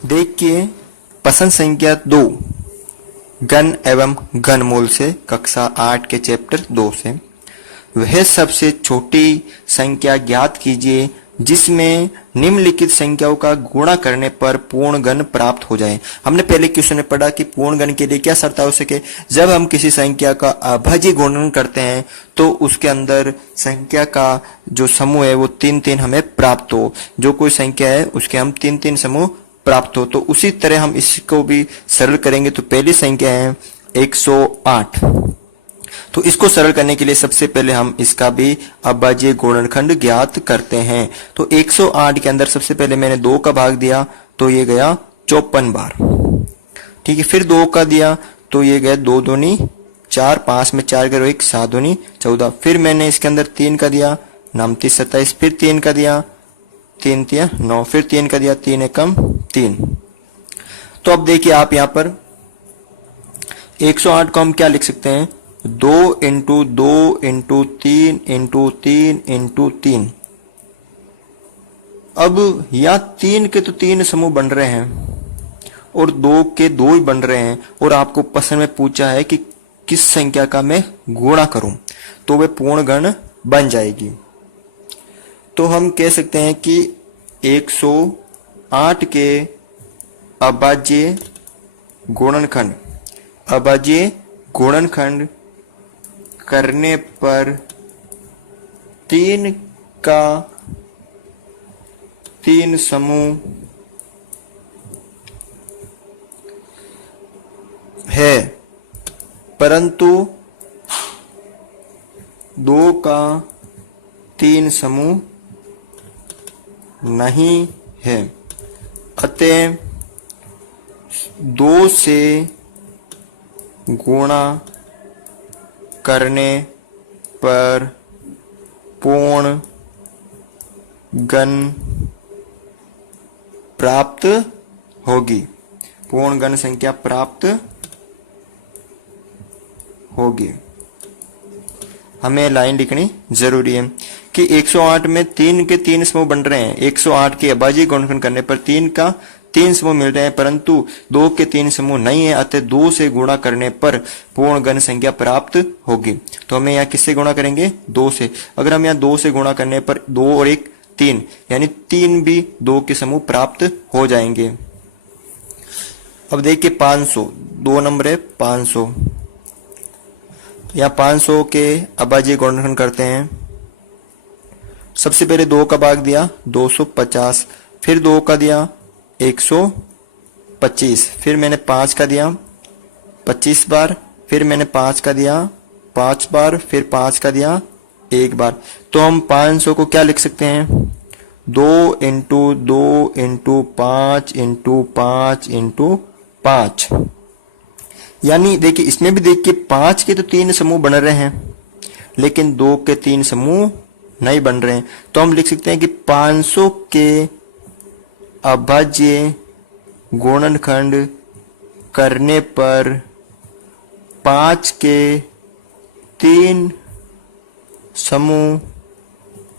देखिए प्रश्न संख्या 2 घन एवं घनमूल से कक्षा 8 के चैप्टर 2 से वह सबसे छोटी संख्या ज्ञात कीजिए जिसमें निम्नलिखित संख्याओं का गुणा करने पर पूर्ण घन प्राप्त हो जाए। हमने पहले क्वेश्चन में पढ़ा कि पूर्ण घन के लिए क्या शर्त आवश्यक है। जब हम किसी संख्या का अभाज्य गुणन करते हैं तो उसके अंदर संख्या का जो समूह है वो 3-3 हमें प्राप्त हो। जो कोई संख्या है उसके हम 3-3 समूह प्राप्त हो। तो उसी तरह हम इसको भी सरल करेंगे। तो पहली संख्या है 108। तो इसको सरल करने के लिए सबसे पहले हम इसका भी अभाज्य गुणनखंड ज्ञात करते हैं। तो 108 के अंदर सबसे पहले मैंने 2 का भाग दिया तो ये गया 54 बार। ठीक है, फिर 2 का दिया तो ये गया 2 दूनी 4, 5 में 4 करो 1, 7 दूनी 14। फिर मैंने इसके अंदर 3 का दिया 9 3 27, फिर 3 का दिया 3 3 9, फिर 3 का दिया 3 एकम 3। तो अब देखिए आप यहां पर 108 को हम क्या लिख सकते हैं, 2 इंटू 2 इंटू 3 इंटू 3 इंटू 3। अब यहां 3 के तो 3 समूह बन रहे हैं और 2 के 2 ही बन रहे हैं और आपको प्रश्न में पूछा है कि किस संख्या का मैं गुणा करूं तो वह पूर्ण घन बन जाएगी। तो हम कह सकते हैं कि 108 के अभाज्य गुणनखंड करने पर 3 का 3 समूह है परंतु 2 का 3 समूह नहीं है। अतः 2 से गुणा करने पर पूर्ण घन प्राप्त होगी, पूर्ण घन संख्या प्राप्त होगी। हमें लाइन लिखनी जरूरी है कि 108 में 3 के 3 समूह बन रहे हैं। 108 के अभाज्य गुणनखंड करने पर 3 का 3 समूह मिल रहे हैं परंतु 2 के 3 समूह नहीं है। अतः 2 से गुणा करने पर पूर्ण घन संख्या प्राप्त होगी। तो हमें यहाँ किससे गुणा करेंगे, 2 से। अगर हम यहाँ 2 से गुणा करने पर 2 और 1 3 यानी 3 भी 2 के समूह प्राप्त हो जाएंगे। अब देखिए 500, 2 नंबर है 500। यहाँ 500 के अभाज्य गुणनखंड करते हैं। सबसे पहले 2 का भाग दिया 250, फिर 2 का दिया 125, फिर मैंने 5 का दिया 25 बार, फिर मैंने 5 का दिया 5 बार, फिर 5 का दिया 1 बार। तो हम 500 को क्या लिख सकते हैं, 2 इंटू 2 इंटू 5 इंटू 5 इंटू 5। यानी देखिए इसमें भी देखिए 5 के तो 3 समूह बन रहे हैं लेकिन 2 के 3 समूह नहीं बन रहे हैं। तो हम लिख सकते हैं कि 500 के अभाज्य गुणनखंड करने पर 5 के 3 समूह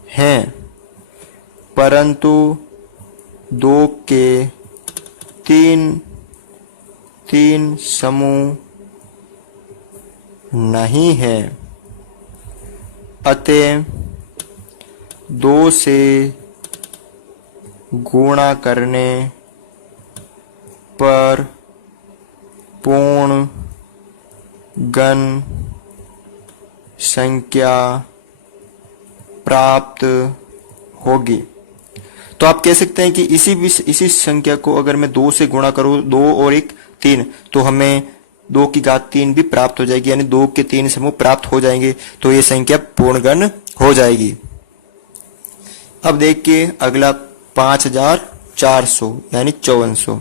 हैं परंतु 2 के 3 समूह नहीं है। अतः 2 से गुणा करने पर पूर्ण घन संख्या प्राप्त होगी। तो आप कह सकते हैं कि इसी संख्या को अगर मैं 2 से गुणा करूं, 2 और 1 3, तो हमें 2 की घात 3 भी प्राप्त हो जाएगी यानी 2 के 3 समूह प्राप्त हो जाएंगे। तो ये संख्या पूर्ण घन हो जाएगी। अब देखिए अगला 5400 यानी 5400।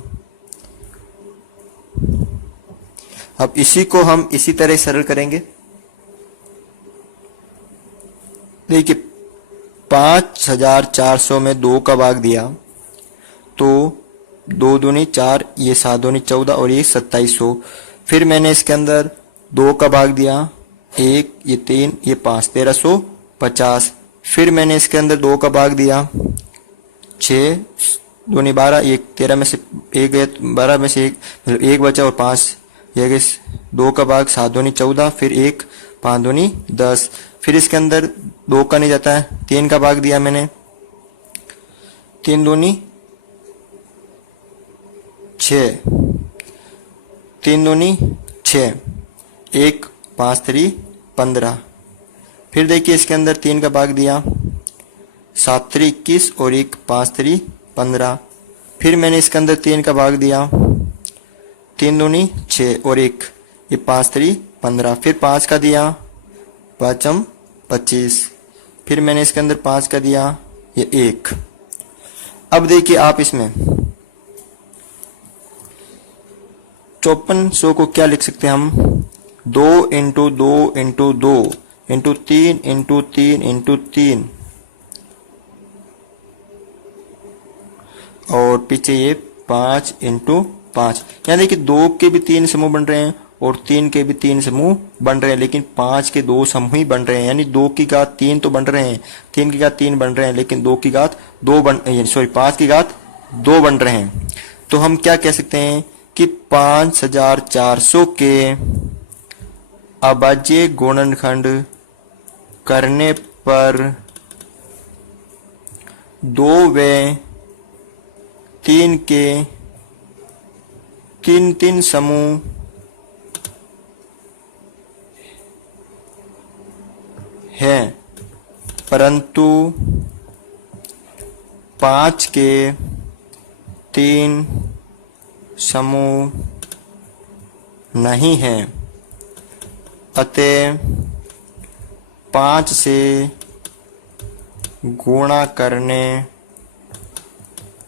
अब इसी को हम इसी तरह सरल करेंगे। देखिए 5400 में 2 का भाग दिया तो 2 दूनी 4, ये 7 दूनी 14 और ये 2700। फिर मैंने इसके अंदर 2 का भाग दिया 1, ये 3, ये 5, 1350। फिर मैंने इसके अंदर 2 का भाग दिया 6, दूनी 12, एक 13 में से एक गया, 12 में से एक मतलब एक बचा और 5 ये गए 2 का भाग, 7 दूनी 14, फिर 1 5 दूनी 10। फिर इसके अंदर 2 का नहीं जाता है, 3 का भाग दिया मैंने, 3 दूनी 6, 3 दूनी 6, 1 5 3 15। फिर देखिए इसके अंदर 3 का भाग दिया, 7 3 21 और 1 5 3 15। फिर मैंने इसके अंदर 3 का भाग दिया, 3 दूनी 6 और 1 ये 5 3 15। फिर 5 का दिया, 5 25। फिर मैंने इसके अंदर 5 का दिया, ये 1। अब देखिए आप इसमें 5400 को क्या लिख सकते हैं हम, 2 into 2 into 2 into 3 into 3 into 3 और पीछे ये 5 इंटू 5। यानी कि 2 के भी 3 समूह बन रहे हैं और 3 के भी 3 समूह बन रहे हैं, लेकिन 5 के 2 समूह ही बन रहे हैं। यानी 2 की घात 3 तो बन रहे हैं, 3 की घात 3 बन रहे हैं, लेकिन 2 की घात 2 5 की घात 2 बन रहे हैं। तो हम क्या कह सकते हैं कि 5400 के अभाज्य गुणनखंड करने पर 2 व 3 के 3 समूह हैं, परंतु 5 के 3 समूह नहीं हैं। अतः 5 से गुणा करने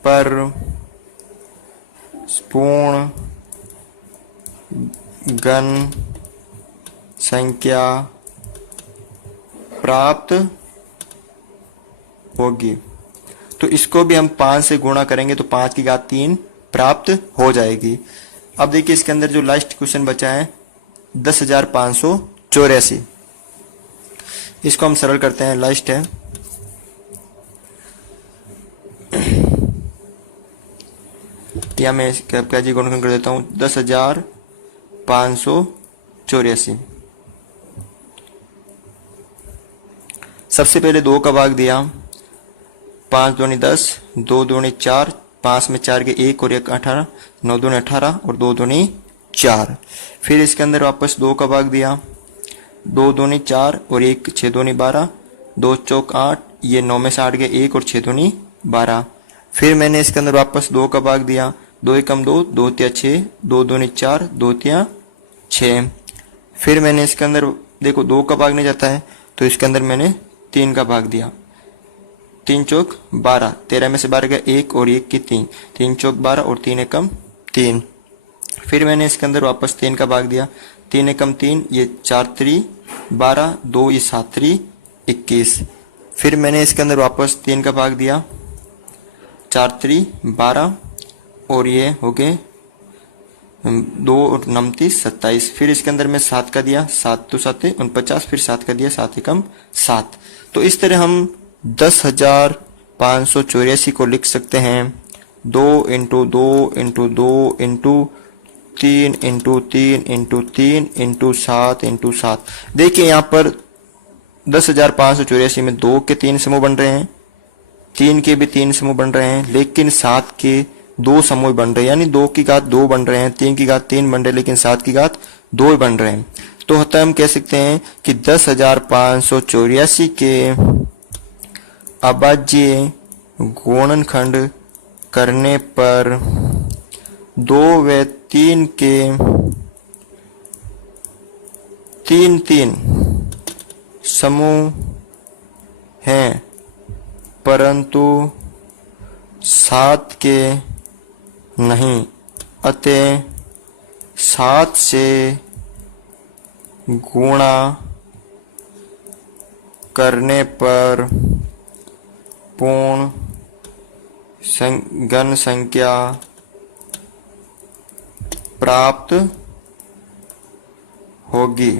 पर पूर्ण घन संख्या प्राप्त होगी। तो इसको भी हम 5 से गुणा करेंगे तो 5 की घात 3 प्राप्त हो जाएगी। अब देखिए इसके अंदर जो लास्ट क्वेश्चन बचा है 10,584, इसको हम सरल करते हैं। लास्ट है या मैं क्या जी गुणनखंड कर देता हूं, 10,584। सबसे पहले 2 का भाग दिया, 5 दूनी 10, 2 दूनी 4, 5 में 4 के 1 और 1 18, 9 दूनी 18 और 2 दूनी 4। फिर इसके अंदर वापस 2 का भाग दिया, 2 दूनी 4 और 1 6 दूनी 12, 2 चौक 8, ये 9 में से 8 के 1 और 6 दूनी 12। फिर मैंने इसके अंदर वापस 2 का भाग दिया, 2 एकम 2, 2 तिया 6, 2 दूनी 4, 2 तिया 6। फिर मैंने इसके अंदर देखो 2 का भाग नहीं जाता है, तो इसके अंदर मैंने 3 का भाग दिया, 3 चौक 12, 13 में से 12 गया 1 और 1 की 3, 3 चौक 12 और 3 एकम 3। फिर मैंने इसके अंदर वापस 3 का भाग दिया, 3 एकम 3, ये 4 3 12, 2 ये 7 3 21। फिर मैंने इसके अंदर वापस 3 का भाग दिया, 4 3 12 और ये हो गए 2 और 29 27। फिर इसके अंदर मैं 7 का दिया, 7 तो 7 49, फिर 7 का दिया, 7 एकम 7। तो इस तरह हम 10,584 को लिख सकते हैं 2 into 2 into 2 into 3 into 3 into 3 into 7 into 7। देखिए यहाँ पर 10,584 में 2 के 3 समूह बन रहे हैं, 3 के भी 3 समूह बन रहे हैं, लेकिन 7 के 2 समूह बन रहे हैं। यानी 2 की घात 2 बन रहे हैं, 3 की घात 3 बन रहे हैं, लेकिन 7 की घात 2 बन रहे हैं। तो अतः हम कह सकते हैं कि 10,584 के अभाज्य गुणनखंड करने पर 2 व 3 के 3 समूह हैं, परंतु 7 के नहीं। अतः 7 से गुणा करने पर पूर्ण घन संख्या प्राप्त होगी।